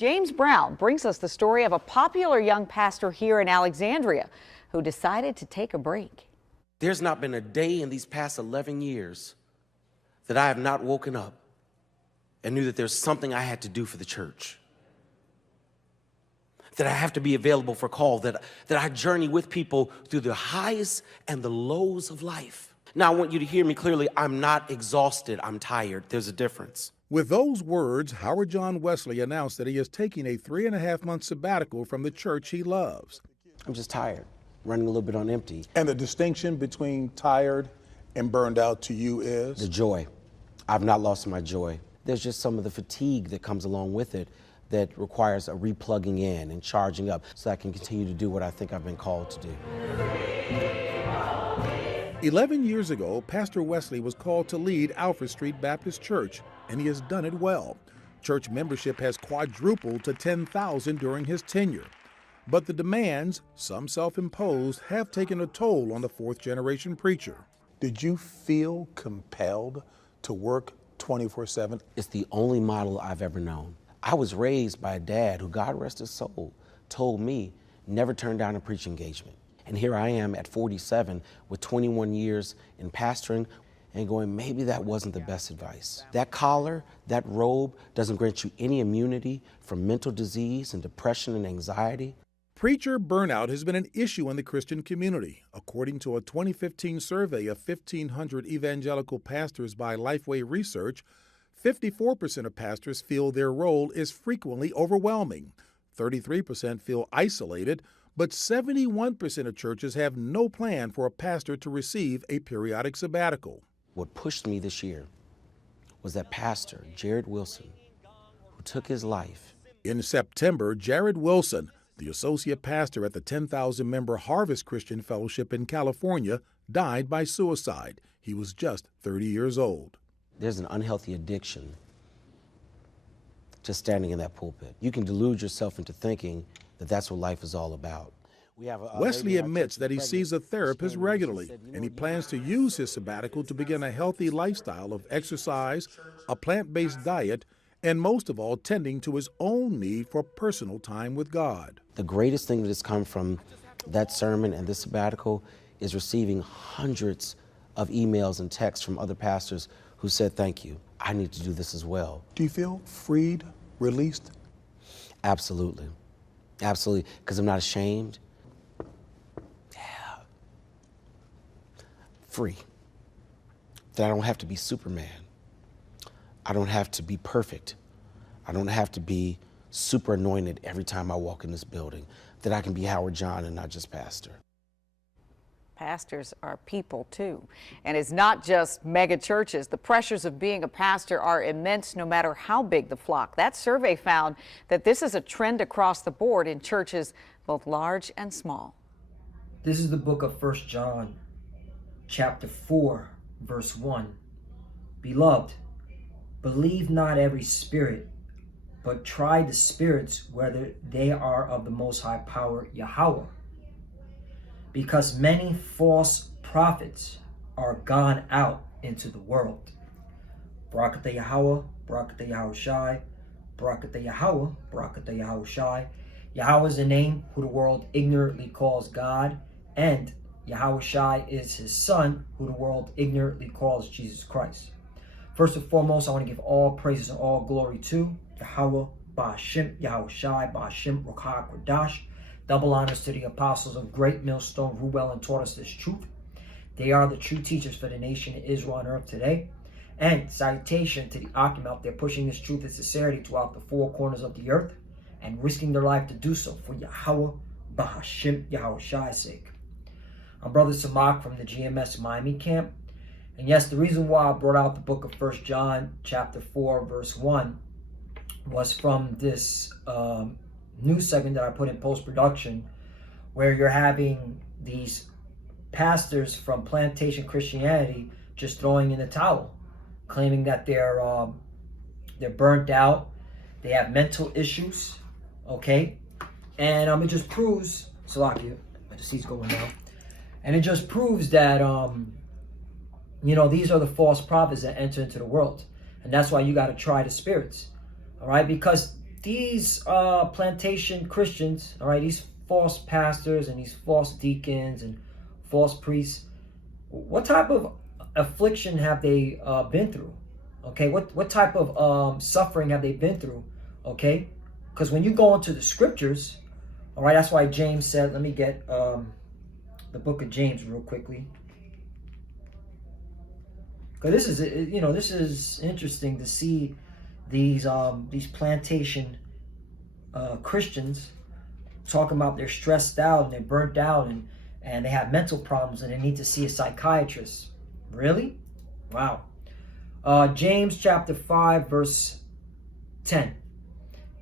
James Brown brings us the story of a popular young pastor here in Alexandria who decided to take a break. There's not been a day in these past 11 years that I have not woken up and knew that there's something I had to do for the church, that I have to be available for call, that I journey with people through the highs and the lows of life. Now, I want you to hear me clearly. I'm not exhausted. I'm tired. There's a difference. With those words, Howard John Wesley announced that he is taking a 3.5-month sabbatical from the church he loves. I'm just tired, running a little bit on empty. And the distinction between tired and burned out to you is? The joy. I've not lost my joy. There's just some of the fatigue that comes along with it that requires a replugging in and charging up so I can continue to do what I think I've been called to do. 11 years ago, Pastor Wesley was called to lead Alfred Street Baptist Church, and he has done it well. Church membership has quadrupled to 10,000 during his tenure. But the demands, some self-imposed, have taken a toll on the fourth-generation preacher. Did you feel compelled to work 24/7? It's the only model I've ever known. I was raised by a dad who, God rest his soul, told me never turn down a preaching engagement. And here I am at 47 with 21 years in pastoring and going, maybe that wasn't the best advice. That collar, that robe doesn't grant you any immunity from mental disease and depression and anxiety. Preacher burnout has been an issue in the Christian community. According to a 2015 survey of 1,500 evangelical pastors by Lifeway Research, 54% of pastors feel their role is frequently overwhelming. 33% feel isolated, but 71% of churches have no plan for a pastor to receive a periodic sabbatical. What pushed me this year was that pastor, Jared Wilson, who took his life. In September, Jared Wilson, the associate pastor at the 10,000-member Harvest Christian Fellowship in California, died by suicide. He was just 30 years old. There's an unhealthy addiction to standing in that pulpit. You can delude yourself into thinking that that's what life is all about. Wesley admits that he sees a therapist regularly, and he plans to use his sabbatical to begin a healthy lifestyle of exercise, a plant-based diet, and most of all, tending to his own need for personal time with God. The greatest thing that has come from that sermon and this sabbatical is receiving hundreds of emails and texts from other pastors who said, thank you, I need to do this as well. Do you feel freed, released? Absolutely. Absolutely, because I'm not ashamed. Free. That I don't have to be Superman. I don't have to be perfect. I don't have to be super anointed every time I walk in this building. That I can be Howard John and not just pastor. Pastors are people too. And it's not just mega churches. The pressures of being a pastor are immense no matter how big the flock. That survey found that this is a trend across the board in churches both large and small. This is the book of 1 John, chapter 4, verse 1. Beloved, believe not every spirit, but try the spirits whether they are of the Most High Power, Yahweh. Because many false prophets are gone out into the world. Barakatah Yahweh, Barakatah Yahweh Shai, Barakatah Yahweh, Barakatah Yahweh Shai. Yahweh is the name who the world ignorantly calls God, and Yahweh Shai is his son, who the world ignorantly calls Jesus Christ. First and foremost, I want to give all praises and all glory to Yahweh Ba'Shem, Yahweh Shai, Ba'Shem, Rokah Kodash. Double honors to the apostles of Great Millstone, who well and taught us this truth. They are the true teachers for the nation of Israel on earth today. And salutation to the Akim out there pushing this truth and sincerity throughout the four corners of the earth and risking their life to do so for Yahweh Ba'Shem, Yahweh Shai's sake. I'm Brother Samak from the GMS Miami camp. And yes, the reason why I brought out the book of 1 John chapter 4, verse 1 was from this news segment that I put in post-production, where you're having these pastors from Plantation Christianity just throwing in the towel, claiming that they're burnt out, they have mental issues, okay? And it just proves, Salakia, the seat's going down, and it just proves that, these are the false prophets that enter into the world. And that's why you got to try the spirits, all right? Because these plantation Christians, all right, these false pastors and these false deacons and false priests, what type of affliction have they been through? Okay, what type of suffering have they been through? Okay, because when you go into the scriptures, all right, that's why James said, let me get the book of James real quickly. Because this is, you know, this is interesting to see these plantation Christians talking about they're stressed out and they're burnt out and they have mental problems and they need to see a psychiatrist. Really? Wow. James chapter 5 verse 10.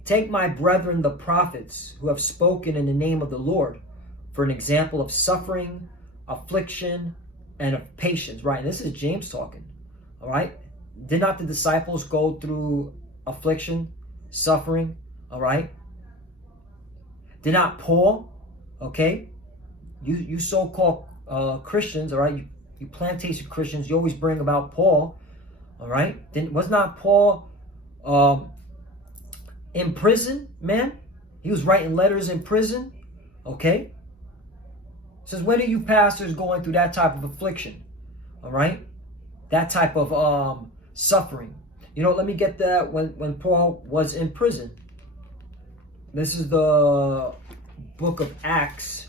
Take my brethren the prophets who have spoken in the name of the Lord for an example of suffering, affliction, and of patience. Right, and this is James talking. All right. Did not the disciples go through affliction, suffering? All right. Did not Paul, okay? You so-called Christians, all right? You plantation Christians, you always bring about Paul, all right? Then was not Paul in prison, man? He was writing letters in prison, okay? Says, when are you pastors going through that type of affliction, all right? That type of suffering. You know, let me get that when Paul was in prison. This is the book of Acts.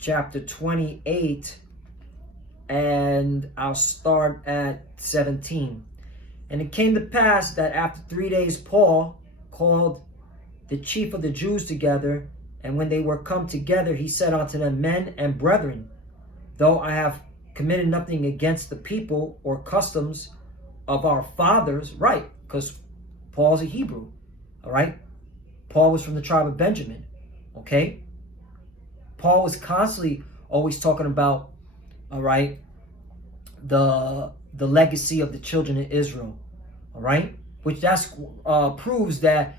Chapter 28. And I'll start at 17. And it came to pass that after 3 days Paul called the chief of the Jews together, and when they were come together, he said unto them, Men and brethren, though I have committed nothing against the people or customs of our fathers, right? Because Paul's a Hebrew, all right? Paul was from the tribe of Benjamin, okay? Paul was constantly always talking about, all right, the legacy of the children of Israel, all right? Which that's proves that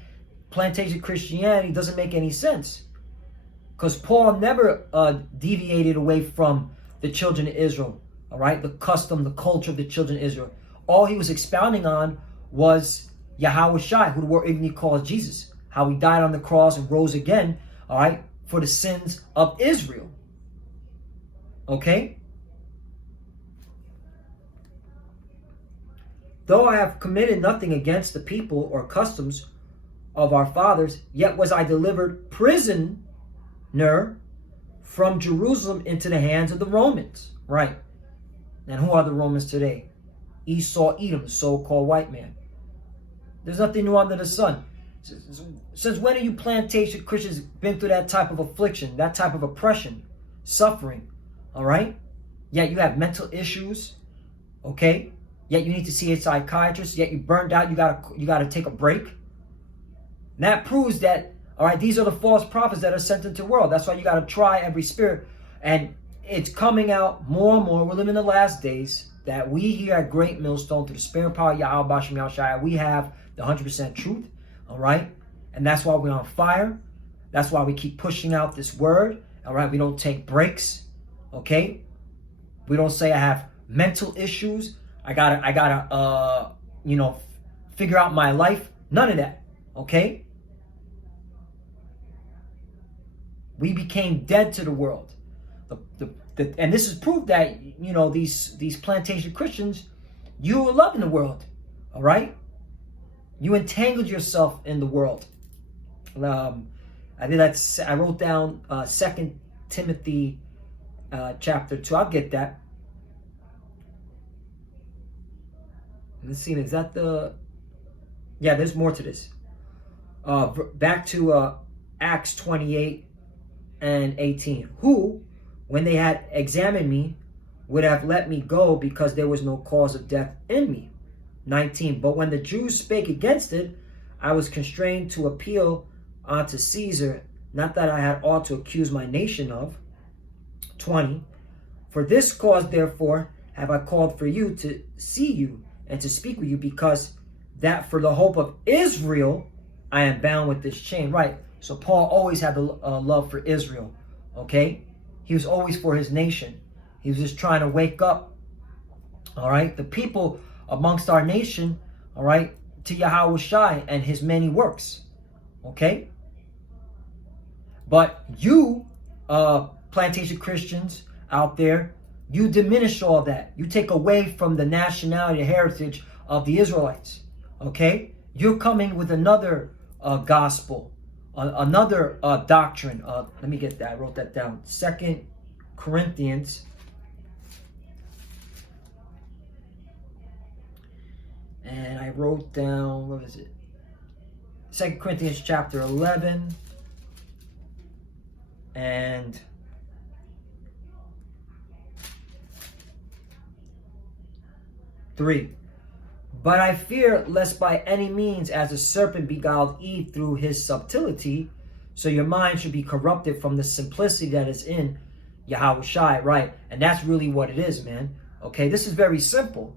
plantation Christianity doesn't make any sense. Because Paul never deviated away from the children of Israel, all right? The custom, the culture of the children of Israel. All he was expounding on was Yahweh Shai, who the word even calls Jesus. How he died on the cross and rose again, all right, for the sins of Israel. Okay? Though I have committed nothing against the people or customs of our fathers, yet was I delivered prisoner from Jerusalem into the hands of the Romans. Right. And who are the Romans today? Esau, Edom, the so-called white man. There's nothing new under the sun. Since when have you plantation Christians been through that type of affliction, that type of oppression, suffering? All right? Yet you have mental issues, okay? Yet you need to see a psychiatrist. Yet you burned out. You gotta take a break. And that proves that, all right, these are the false prophets that are sent into the world. That's why you gotta try every spirit. And it's coming out more and more. We're living in the last days that we here at Great Millstone, through the spirit and power of Yahweh Bashem Yahushua, we have the 100% truth. All right? And that's why we're on fire. That's why we keep pushing out this word. All right? We don't take breaks. Okay? We don't say I have mental issues. I gotta figure out my life. None of that. Okay? We became dead to the world. And this is proof that, these plantation Christians, you are loving the world. All right? You entangled yourself in the world. I wrote down 2 Timothy chapter 2. I'll get that. Let's see, is that the... Yeah, there's more to this. Back to Acts 28 and 18. Who, when they had examined me, would have let me go because there was no cause of death in me. 19. But when the Jews spake against it, I was constrained to appeal unto Caesar, not that I had aught to accuse my nation of. 20. For this cause, therefore, have I called for you to see you and to speak with you, because that for the hope of Israel, I am bound with this chain. Right. So Paul always had the love for Israel. Okay. He was always for his nation. He was just trying to wake up all right, the people amongst our nation, all right, to Yahweh Shai and his many works, okay? But you, plantation Christians out there, you diminish all that. You take away from the nationality, heritage of the Israelites, okay? You're coming with another gospel, another doctrine. Let me get that. I wrote that down. 2 Corinthians. And I wrote down, what is it? 2 Corinthians chapter 11. And three. But I fear lest by any means, as the serpent beguiled Eve through his subtlety, so your mind should be corrupted from the simplicity that is in Yahweh Shai, right? And that's really what it is, man. Okay, this is very simple.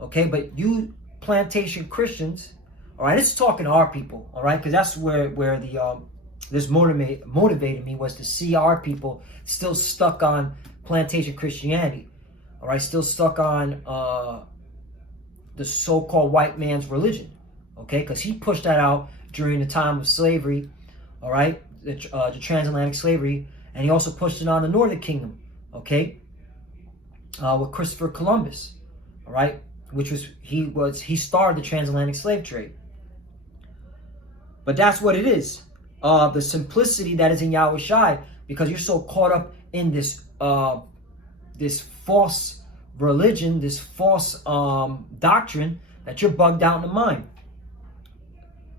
Okay, but you plantation Christians, all right, this is talking to our people, all right, because that's where the this motivated me, was to see our people still stuck on plantation Christianity, all right, still stuck on the so-called white man's religion, okay, because he pushed that out during the time of slavery, all right, the transatlantic slavery, and he also pushed it on the Northern Kingdom, okay, with Christopher Columbus, all right, which was he started the transatlantic slave trade. But that's what it is. The simplicity that is in Yahweh Shai, because you're so caught up in this this false religion, this false doctrine, that you're bugged out in the mind.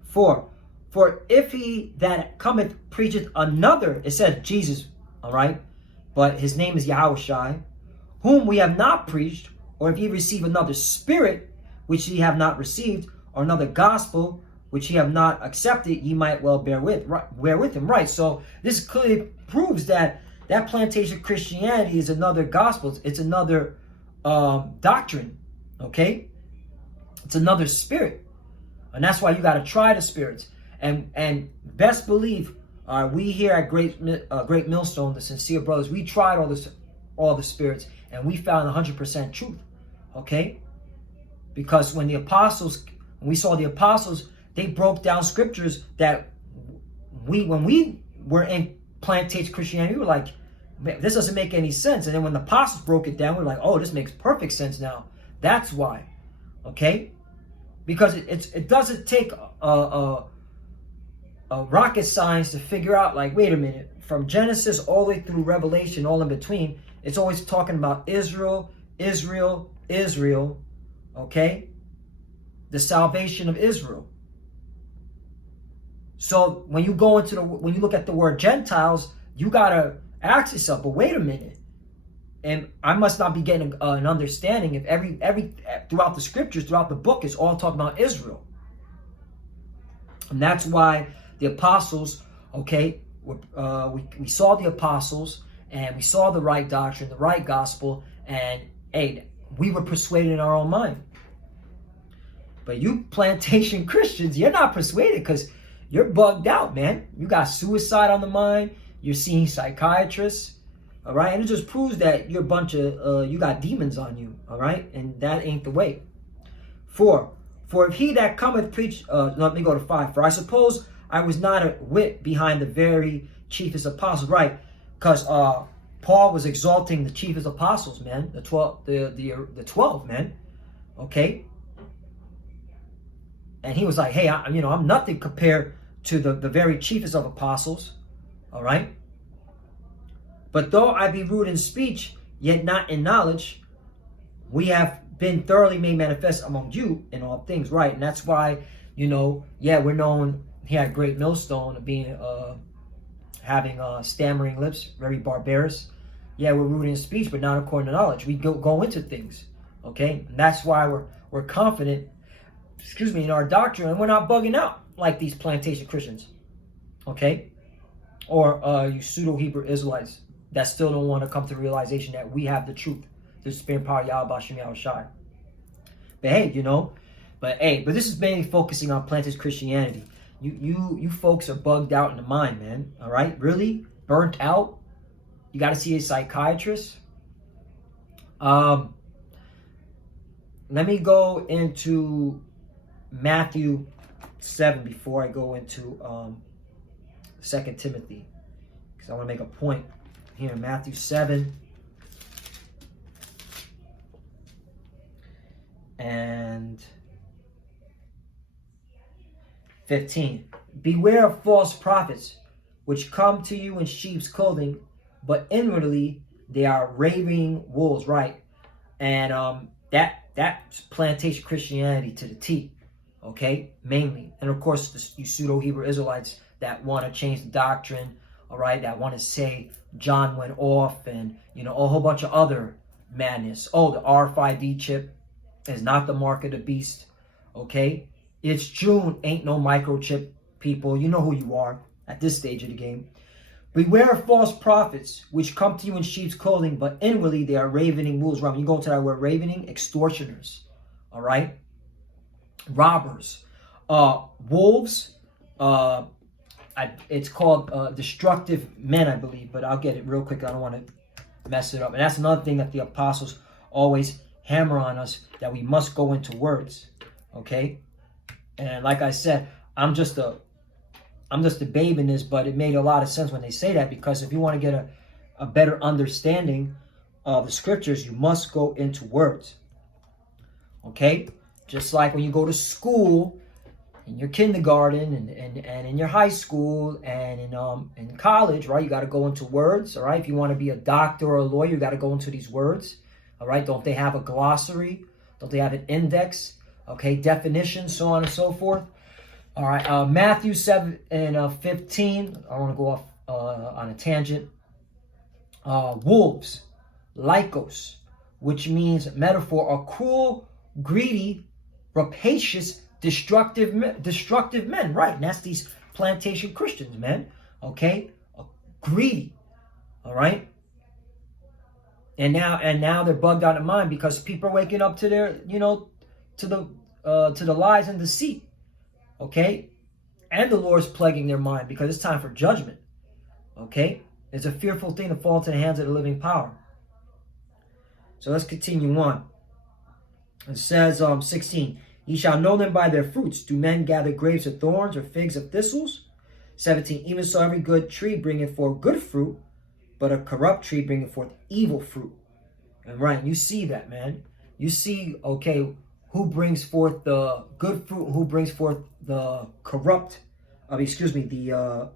For if he that cometh preacheth another, it says Jesus, all right, but his name is Yahweh Shai, whom we have not preached, or if ye receive another spirit, which ye have not received, or another gospel, which ye have not accepted, ye might well bear with him. Right. So this clearly proves that plantation Christianity is another gospel. It's another doctrine. Okay. It's another spirit. And that's why you got to try the spirits. And best believe, we here at Great Millstone, the Sincere Brothers, we tried all the spirits, and we found 100% truth. Okay. Because when we saw the apostles, they broke down scriptures that when we were in plantation Christianity, we were like, man, this doesn't make any sense. And then when the apostles broke it down, we're like, oh, this makes perfect sense now. That's why, okay? Because it doesn't take a rocket science to figure out, like, wait a minute, from Genesis all the way through Revelation, all in between, it's always talking about Israel, Israel, Israel, okay? The salvation of Israel. So when you go when you look at the word Gentiles, you gotta ask yourself, but wait a minute, and I must not be getting an understanding if every throughout the scriptures, throughout the book, is all talking about Israel. And that's why the apostles, okay, we saw the apostles, and we saw the right doctrine, the right gospel, and hey, we were persuaded in our own mind. But you plantation Christians, you're not persuaded, because you're bugged out, man. You got suicide on the mind. You're seeing psychiatrists, all right? And it just proves that you're a bunch of, you got demons on you, all right? And that ain't the way. 4, for if he that cometh preach, let me go to 5. For I suppose I was not a whit behind the very chiefest apostles, right? Because Paul was exalting the chiefest apostles, man. The 12, man. Okay? And he was like, hey, I'm nothing compared to the very chiefest of apostles. All right. But though I be rude in speech, yet not in knowledge, we have been thoroughly made manifest among you in all things. Right. And that's why, we're known here at Great Millstone being, having stammering lips, very barbarous. Yeah, we're rude in speech, but not according to knowledge. We go into things. Okay. And that's why we're confident, in our doctrine, and we're not bugging out like these plantation Christians, okay? Or you pseudo-Hebrew Israelites that still don't want to come to the realization that we have the truth, the spirit and power of Yahweh Shem Yahweh Shai. But hey, but this is mainly focusing on plantation Christianity. You folks are bugged out in the mind, man. All right, really burnt out. You got to see a psychiatrist. let me go into Matthew 7 before I go into 2 Timothy, because I want to make a point here in Matthew 7 and 15. Beware of false prophets, which come to you in sheep's clothing, but inwardly they are ravening wolves, right? And that's plantation Christianity to the T, okay? Mainly. And of course, you pseudo-Hebrew Israelites that want to change the doctrine, all right? That want to say John went off and, you know, a whole bunch of other madness. Oh, the RFID chip is not the mark of the beast, okay? It's June, ain't no microchip, people. You know who you are at this stage of the game. Beware of false prophets, which come to you in sheep's clothing, but inwardly they are ravening wolves. You go into that word ravening, extortioners, all right? Robbers. Wolves, it's called destructive men, I believe, but I'll get it real quick. I don't want to mess it up. And that's another thing that the apostles always hammer on us, that we must go into words, okay? And like I said, I'm just a babe in this, but it made a lot of sense when they say that, because if you want to get a better understanding of the scriptures, you must go into words. Okay? Just like when you go to school, in your kindergarten and in your high school and in college, right? You got to go into words, all right? If you want to be a doctor or a lawyer, you got to go into these words, all right? Don't they have a glossary? Don't they have an index? Okay, definitions, so on and so forth. All right, Matthew 7 and 15. I want to go off on a tangent. Wolves, lycos, which means metaphor, are cruel, greedy, rapacious, destructive men. Right, and that's these plantation Christians, man. Okay, greedy. All right. And now they're bugged out of mind because people are waking up to their, to the lies and deceit. Okay? And the Lord's plaguing their mind because it's time for judgment. Okay? It's a fearful thing to fall into the hands of the living power. So let's continue on. It says, 16, ye shall know them by their fruits. Do men gather grapes of thorns or figs of thistles? 17, even so every good tree bringeth forth good fruit, but a corrupt tree bringeth forth evil fruit. And right, you see that, man. You see, okay, who brings forth the good fruit, who brings forth the corrupt, the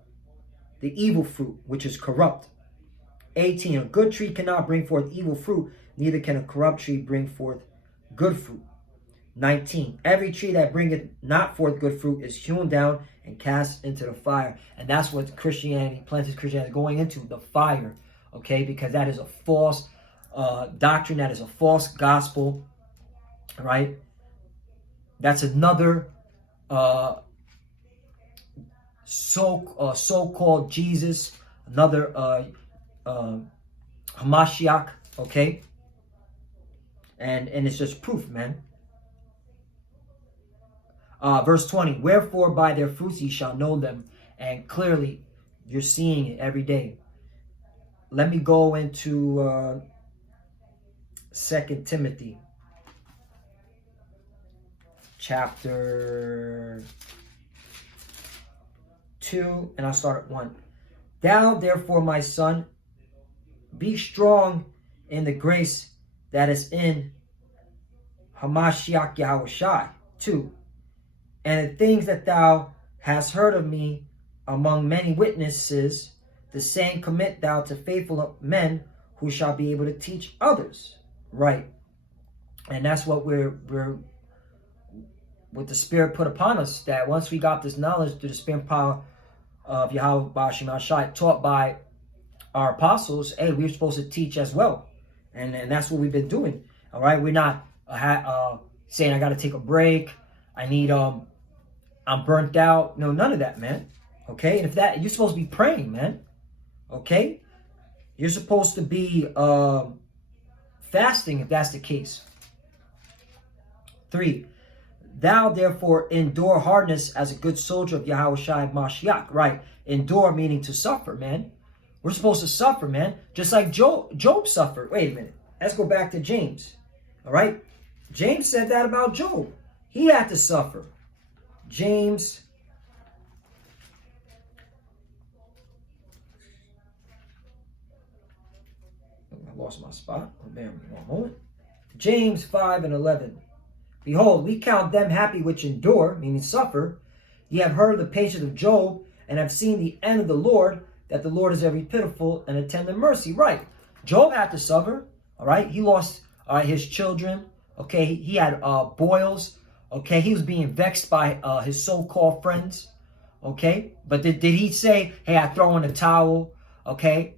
evil fruit, which is corrupt. 18, a good tree cannot bring forth evil fruit, neither can a corrupt tree bring forth good fruit. 19, every tree that bringeth not forth good fruit is hewn down and cast into the fire. And that's what Christianity, planted Christianity, is going into, the fire, okay? Because that is a false doctrine, that is a false gospel, right? That's another so-called Jesus, another Hamashiach, okay? And it's just proof, man. Verse 20, wherefore by their fruits ye shall know them. And clearly, you're seeing it every day. Let me go into 2 Timothy. Chapter 2, and I'll start at 1. Thou, therefore, my son, be strong in the grace that is in Hamashiach Yahushai. 2. And the things that thou hast heard of me among many witnesses, the same commit thou to faithful men who shall be able to teach others. Right. And that's what what the Spirit put upon us, that once we got this knowledge through the Spirit and power of Yahweh Ba'ashim Ashai, taught by our apostles, hey, we're supposed to teach as well. And that's what we've been doing. All right, we're not saying I got to take a break. I need, I'm burnt out. No, none of that, man. Okay, and if that, you're supposed to be praying, man. Okay, you're supposed to be fasting if that's the case. 3. Thou therefore endure hardness as a good soldier of Yahweh Shai Mashiach. Right. Endure meaning to suffer, man. We're supposed to suffer, man. Just like Job suffered. Wait a minute. Let's go back to James. All right. James said that about Job. He had to suffer. James, I lost my spot. Bear with me one moment. James 5:11. Behold, we count them happy which endure, meaning suffer. Ye have heard of the patience of Job, and have seen the end of the Lord, that the Lord is very pitiful and attend to mercy. Right. Job had to suffer. All right. He lost his children. Okay. He had boils. Okay. He was being vexed by his so-called friends. Okay. But did he say, hey, I throw in a towel? Okay.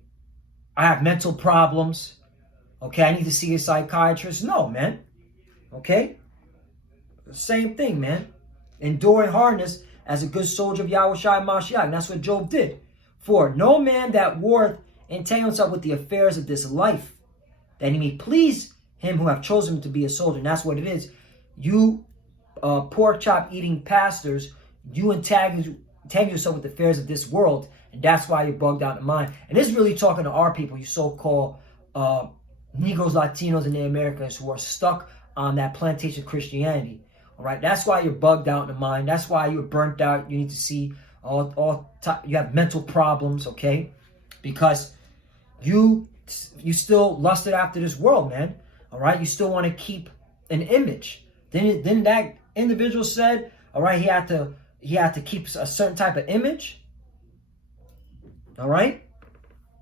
I have mental problems. Okay. I need to see a psychiatrist. No, man. Okay. Same thing, man. Enduring hardness as a good soldier of Yahushua Mashiach. And that's what Job did. For no man that warreth entangle himself with the affairs of this life, that he may please him who have chosen him to be a soldier. And that's what it is. You pork chop eating pastors, you entangle yourself with the affairs of this world. And that's why you're bugged out in mind. And this is really talking to our people, you so-called Negroes, Latinos, and the Americans who are stuck on that plantation Christianity. All right, that's why you're bugged out in the mind. That's why you're burnt out. You need to see you have mental problems, okay? Because you still lusted after this world, man. All right, you still want to keep an image. Then that individual said, all right, he had to keep a certain type of image. All right,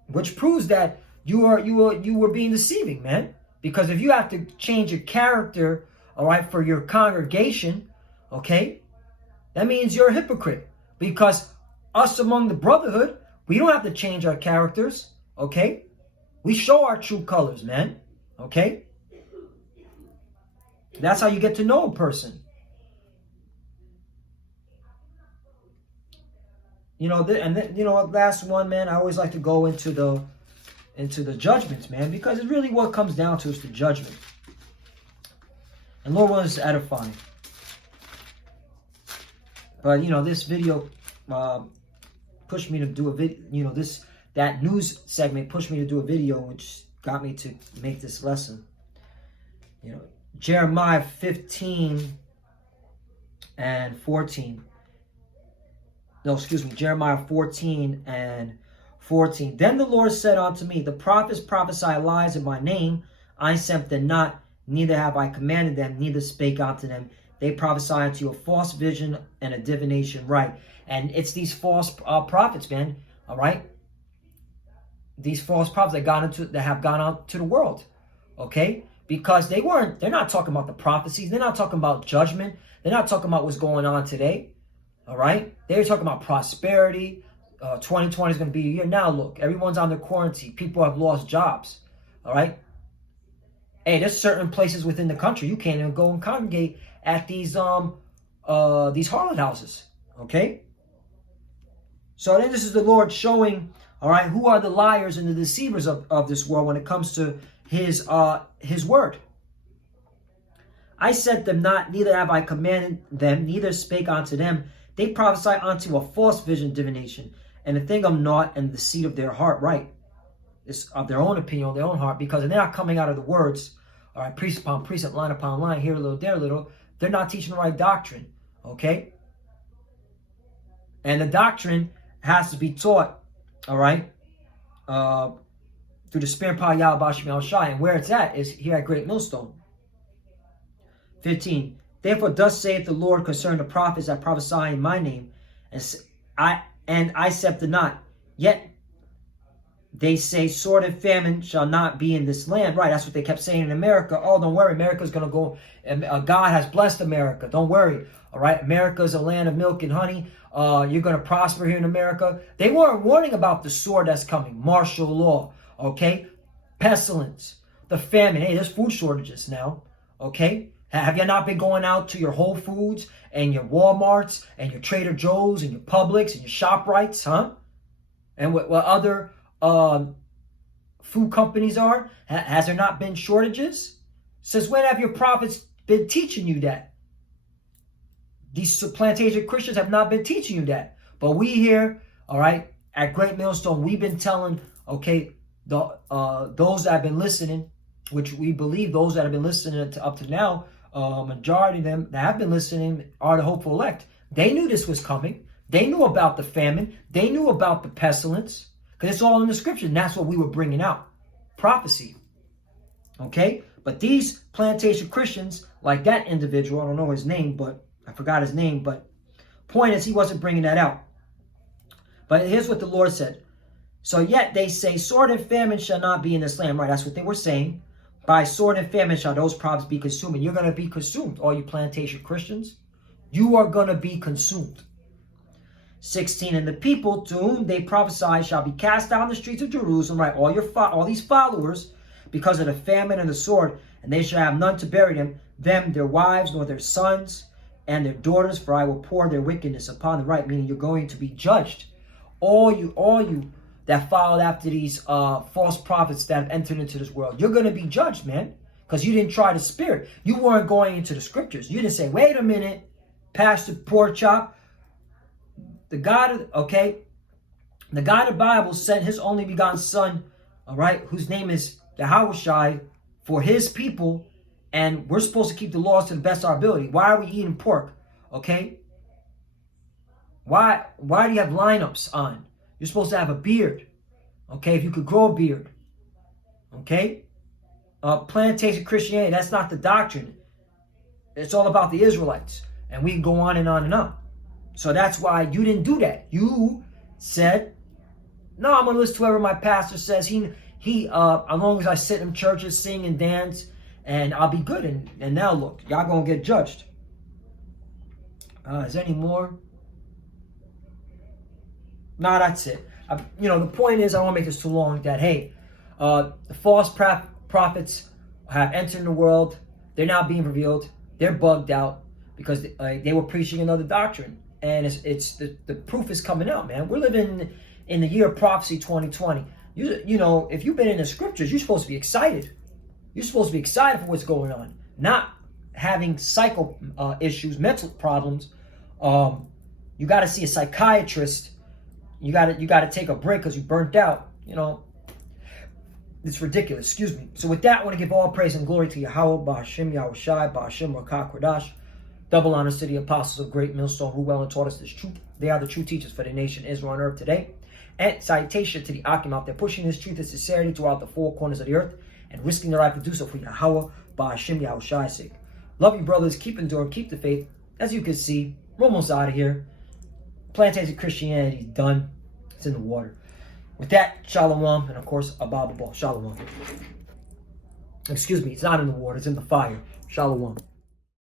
which proves that you were being deceiving, man. Because if you have to change your character, all right, for your congregation, okay, that means you're a hypocrite. Because us among the brotherhood, we don't have to change our characters, okay? We show our true colors, man, okay? That's how you get to know a person. You know, last one, man, I always like to go into the judgments, man, because it's really what comes down to is the judgment. And Lord willing, is edifying. But, this video pushed me to do a video, that news segment pushed me to do a video, which got me to make this lesson. Jeremiah 15 and 14. No, excuse me, Jeremiah 14 and 14. Then the Lord said unto me, the prophets prophesy lies in my name. I sent them not, neither have I commanded them, neither spake unto them. They prophesy unto you a false vision and a divination, right? And it's these false prophets, man, all right? These false prophets that have gone out to the world, okay? Because they're not talking about the prophecies. They're not talking about judgment. They're not talking about what's going on today, all right? They're talking about prosperity. 2020 is going to be a year. Now, look, everyone's under quarantine. People have lost jobs, all right? Hey, there's certain places within the country you can't even go and congregate at these harlot houses, okay? So then this is the Lord showing, all right, who are the liars and the deceivers of this world when it comes to his word. I sent them not, neither have I commanded them, neither spake unto them. They prophesy unto a false vision, divination, and the thing of naught, and the seed of their heart, right? It's of their own opinion, of their own heart, because they're not coming out of the words, all right, precept upon precept, line upon line, here a little, there a little. They're not teaching the right doctrine, okay? And the doctrine has to be taught, all right, through the Spirit power Yahweh Bashim Yahushai. And where it's at is here at Great Millstone. 15. Therefore, thus saith the Lord concerning the prophets that prophesy in my name, and I accept not. Yet they say sword and famine shall not be in this land. Right, that's what they kept saying in America. Oh, don't worry, America's going to go. God has blessed America. Don't worry. All right, America is a land of milk and honey. You're going to prosper here in America. They weren't warning about the sword that's coming. Martial law, okay? Pestilence, the famine. Hey, there's food shortages now, okay? Have you not been going out to your Whole Foods and your Walmarts and your Trader Joe's and your Publix and your ShopRites, huh? And what other food companies are? Has there not been shortages? Since when have your prophets been teaching you that? These plantation Christians have not been teaching you that. But we here, all right, at Great Millstone, we've been telling, okay, those that have been listening, which we believe those that have been listening up to now majority of them that have been listening are the hopeful elect. They knew this was coming. They knew about the famine. They knew about the pestilence, because it's all in the scriptures, and that's what we were bringing out. Prophecy. Okay? But these plantation Christians, like that individual, I don't know his name, but I forgot his name, but point is he wasn't bringing that out. But here's what the Lord said. So yet they say, sword and famine shall not be in this land. Right, that's what they were saying. By sword and famine shall those prophets be consumed. And you're going to be consumed, all you plantation Christians. You are going to be consumed. 16, and the people to whom they prophesy shall be cast down the streets of Jerusalem, right? All these followers, because of the famine and the sword, and they shall have none to bury them, their wives, nor their sons, and their daughters, for I will pour their wickedness upon the right, meaning you're going to be judged. All you that followed after these false prophets that have entered into this world, you're going to be judged, man, because you didn't try the spirit. You weren't going into the scriptures. You didn't say, wait a minute, Pastor Porkchop, the God of the Bible sent his only begotten son, all right, whose name is Yahushua, for his people, and we're supposed to keep the laws to the best of our ability. Why are we eating pork? Okay? Why do you have lineups on? You're supposed to have a beard. Okay, if you could grow a beard. Okay? Plantation Christianity, that's not the doctrine. It's all about the Israelites. And we can go on and on and on. So that's why you didn't do that. You said, no, I'm going to listen to whatever my pastor says. He as long as I sit in churches, sing and dance, and I'll be good. And now look, y'all going to get judged. Is there any more? No, that's it. The point is, I don't want to make this too long, that, hey, the false prophets have entered the world. They're now being revealed. They're bugged out because they were preaching another doctrine. And it's the proof is coming out, man. We're living in the year of prophecy 2020. You know, if you've been in the scriptures, you're supposed to be excited. You're supposed to be excited for what's going on, not having psycho issues, mental problems. You got to see a psychiatrist. You got to take a break because you burnt out. You know, it's ridiculous. Excuse me. So with that, I want to give all praise and glory to Yahweh, Ba'Hashem, Yahushai, Ba'Hashem, Rakah, Kodash. Double honors to the apostles of Great Millstone who well and taught us this truth. They are the true teachers for the nation Israel on earth today. And citation to the Akim out there pushing this truth and sincerity throughout the four corners of the earth and risking their life to do so for Yahweh, Ba'Hashem, Yahushai's sake. Love you, brothers. Keep enduring. Keep the faith. As you can see, we're almost out of here. Plantation Christianity is done. It's in the water. With that, Shalom, and of course, Abba Shalom. Excuse me, it's not in the water. It's in the fire. Shalom.